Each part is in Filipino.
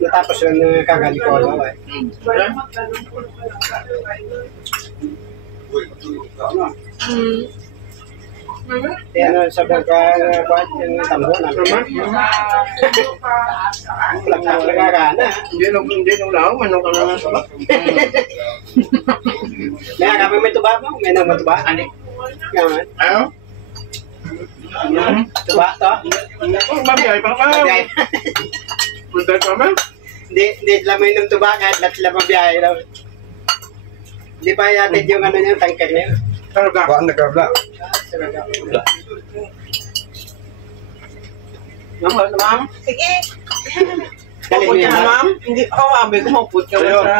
Natapos yun kagali ko ano eh. Ano sa bangka buat yung tambo naman. Plak-plak nagagana. Hindi nung lao, manong ka na sa bak. Kaya kami may tuba mo, may naman tuba. Ani? Yaman. Ano? Tuba to? Oh, mabiyay pa ka. Punta ka man? Hindi sila may nung tuba kahit lahat sila mabiyahe daw. Hindi pa yatid yung ano niya, tanker niya. Talaga. Baan nagkabla? Ma'am? Sige. Dali mo Maput yan, ka, ha? ma'am? Hindi ako, abe ko maput ka Sa'yo. sa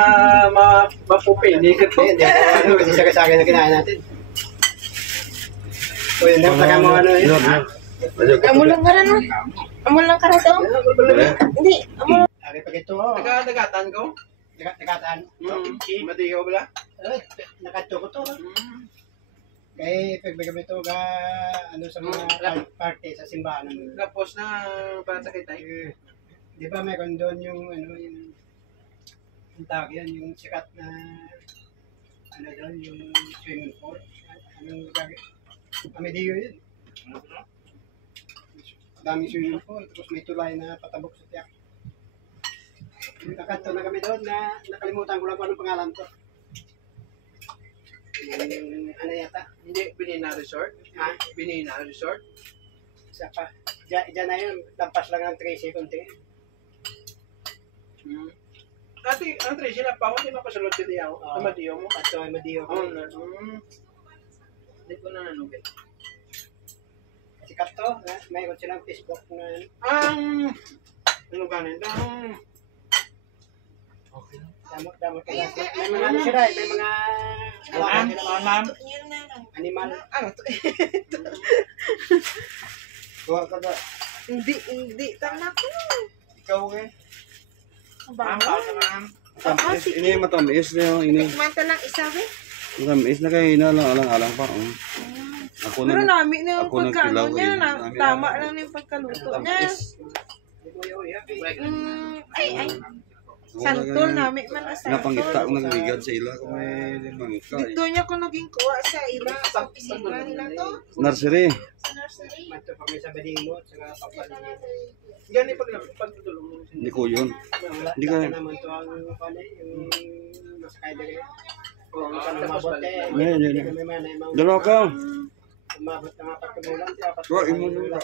mapupili ka to. Hindi ako kasi sagasagay na kinain natin. O yun, saka mo ano yun. Amulang ka na no? Amulang ka na to? Hindi. Amulang. Ari pag ito, oh. Nagatan ko? Nakataan. Matiyo bala? Nakato ko to. Kaya pag kami ito ga ano sa mga party sa simbahan naman. Tapos na para sa kitay. Di ba may doon yung ano yung tawag yan, yung sikat na ano doon, yung swimming pool. Anong Amedeo yun. Daming swimming pool, tapos may tulay na patabok sa tiyak. Nakato na kami doon na nakalimutan ko lang kung anong pangalan to. Ano yata? Hindi, Binina Resort? Ha? Binina Resort? Isa pa. Diyan na yun, lampas lang ng 3 seconds eh. Ate, ang Tracy na pa ako, hindi mapasalot ka niya ako. Oo. Ang matiyo mo. Ato ay madiyo ko. Hindi ko na nanugit. Sikat to, mayroon silang Facebook na Ano ganito? damot ka lang. May mga ano sila may mga Ma'am? animal. Ano to? Kuha ka ba? Hindi. Tama ko. Ikaw eh. Ma'am, pausa ma'am. Tamis. Ini matamis na yung ini. Manta lang isa eh. Matamis na kayo na lang alang-alang pa. Ako Pero na. namin na yung Ako pagkano nagkilaw, niya. eh. Tama lang na yung pagkaluto niya. Ay. Santol namin man na Napangita santol. ko nagligad sa ila kung may mangita. Dito niya ko naging kuha sa ila. Sa pisima nila to. Nursery. Sa nursery. Mato kami sa badingo, saka papal. Yan yung pagtutulong mo. Hindi ko yun. Wala Hindi ka- naman to ang ano yung masakay dali. Oo, Ang tapos mabote. balik. Hindi. Kami man ay mga Dalawa ka. umabot ng 4 bulan, 4 Kuha, bulan. imo na.